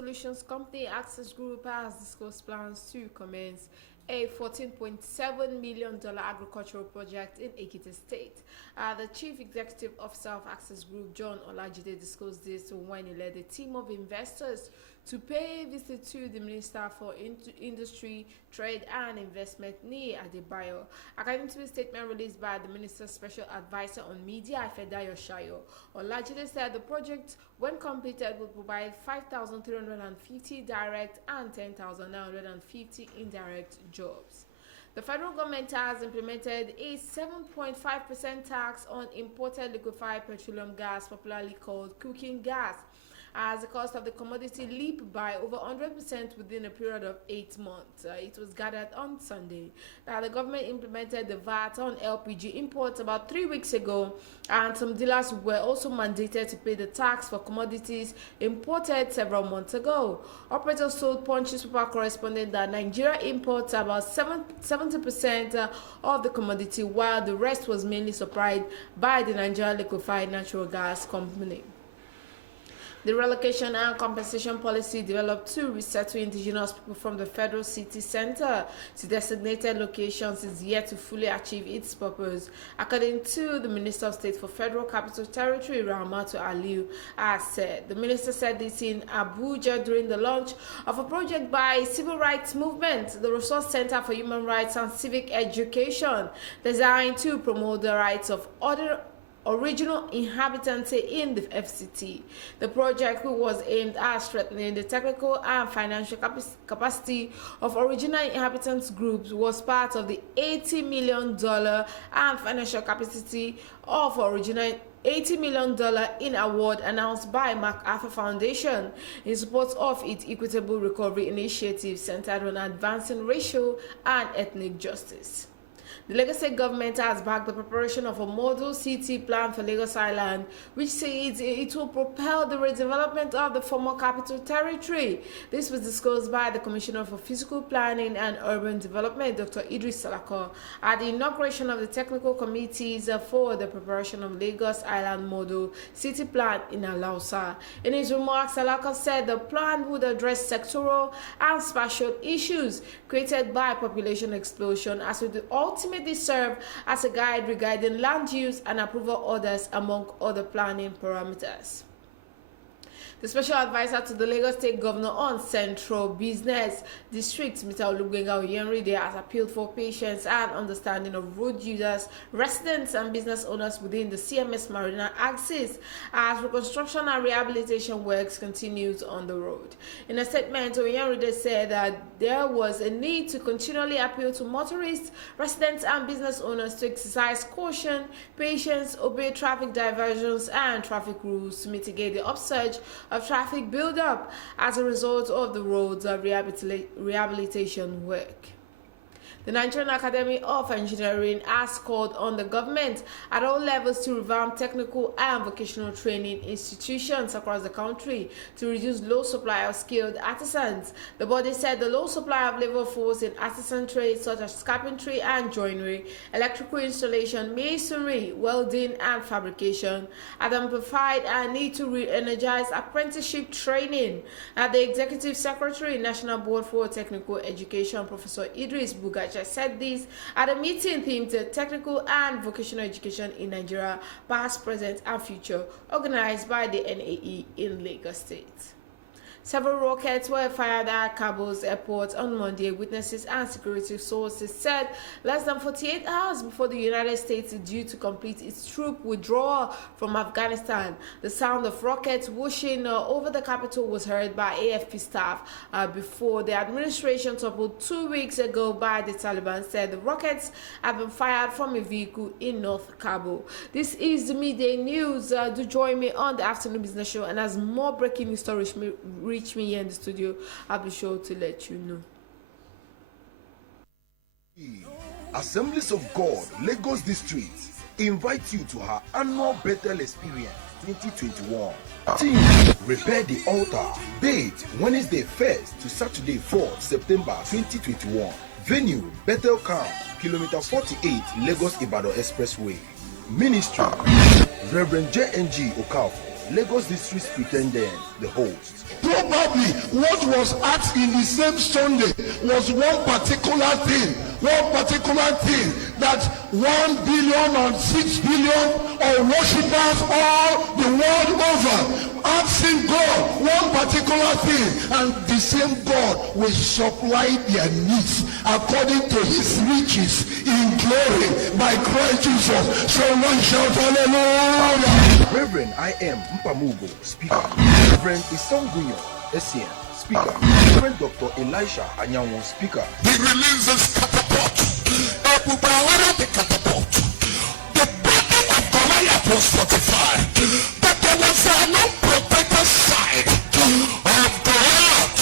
solutions company Access Group has disclosed plans to commence a $14.7 million agricultural project in Ekiti State. The Chief Executive Officer of Access Group, John Olajide, disclosed this when he led a team of investors to pay a visit to the Minister for Industry, Trade and Investment, Nii Adebayo. According to a statement released by the Minister's Special Advisor on Media, Ifedayo Shayo, Olajide said the project, when completed, will provide 5,350 direct and 10,950 indirect jobs. The federal government has implemented a 7.5% tax on imported liquefied petroleum gas, popularly called cooking gas, as the cost of the commodity leaped by over 100% within a period of 8 months. It was gathered on Sunday that the government implemented the VAT on LPG imports about 3 weeks ago, and some dealers were also mandated to pay the tax for commodities imported several months ago. Operators told Punch newspaper correspondent that Nigeria imports about 70% of the commodity, while the rest was mainly supplied by the Nigeria Liquefied Natural Gas Company. The relocation and compensation policy developed to resettle indigenous people from the federal city center to designated locations is yet to fully achieve its purpose, according to the Minister of State for Federal Capital Territory, Rahmatu Aliyu has said. The minister said this in Abuja during the launch of a project by Civil Rights Movement, the Resource Center for Human Rights and Civic Education, designed to promote the rights of other original inhabitants in the FCT. The project, which was aimed at strengthening the technical and financial capacity of original inhabitants groups, was part of the $80 million and financial capacity of original $80 million in award announced by MacArthur Foundation in support of its equitable recovery initiative centered on advancing racial and ethnic justice. The Lagos State government has backed the preparation of a model city plan for Lagos Island, which says it will propel the redevelopment of the former capital territory. This was disclosed by the Commissioner for Physical Planning and Urban Development, Dr. Idris Salako, at the inauguration of the technical committees for the preparation of Lagos Island model city plan in Alausa. In his remarks, Salako said the plan would address sectoral and spatial issues created by population explosion, as would ultimately serve as a guide regarding land use and approval orders, among other planning parameters. The special advisor to the Lagos State Governor on Central Business District, Mr. Olubenga Oyenride, has appealed for patience and understanding of road users, residents, and business owners within the CMS Marina axis as reconstruction and rehabilitation works continues on the road. In a statement, Oyenride said that there was a need to continually appeal to motorists, residents, and business owners to exercise caution, patience, obey traffic diversions and traffic rules to mitigate the upsurge of traffic buildup as a result of the road's rehabilitation work. The Nigerian Academy of Engineering has called on the government at all levels to revamp technical and vocational training institutions across the country to reduce low supply of skilled artisans. The body said the low supply of labor force in artisan trades such as carpentry and joinery, electrical installation, masonry, welding, and fabrication had amplified a need to re-energize apprenticeship training. The Executive Secretary, National Board for Technical Education, Professor Idris Bugaja, said this at a meeting themed Technical and Vocational Education in Nigeria, Past, Present, and Future, organized by the NAE in Lagos State. Several rockets were fired at Kabul's airport on Monday. Witnesses and security sources said less than 48 hours before the United States is due to complete its troop withdrawal from Afghanistan. The sound of rockets whooshing over the capital was heard by AFP staff before the administration toppled 2 weeks ago by the Taliban said the rockets had been fired from a vehicle in North Kabul. This is the midday news. Do join me on the afternoon business show, and as more breaking news stories reach me here in the studio, I'll be sure to let you know. Assemblies of God, Lagos District invite you to her annual Bethel Experience 2021. Theme: Repair the Altar. Date: Wednesday 1st to Saturday 4th September 2021. Venue: Bethel Camp, Kilometer 48, Lagos Ibadan Expressway. Ministry: Reverend J.N.G. Okafor, Lagos District Superintendent, the host. Probably What was asked in the same Sunday was one particular thing, that 1 billion and 6 billion of worshippers all the world over asking God one particular thing, and the same God will supply their needs according to his riches in glory by Christ Jesus. So one shout hallelujah. Reverend I am Mpamugo, speaker. Reverend Isongunyo, SCN, speaker. Reverend Dr. Elisha Anyanwon, speaker. He releases catapult. The battle of Goliath was fortified, but there was an unprotected side of Goliath.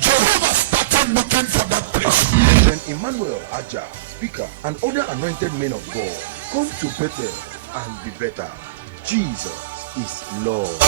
Jehovah started looking for that place. Reverend Emmanuel Aja, speaker, and other anointed men of God, come to Bethel and be better. Jesus is Lord.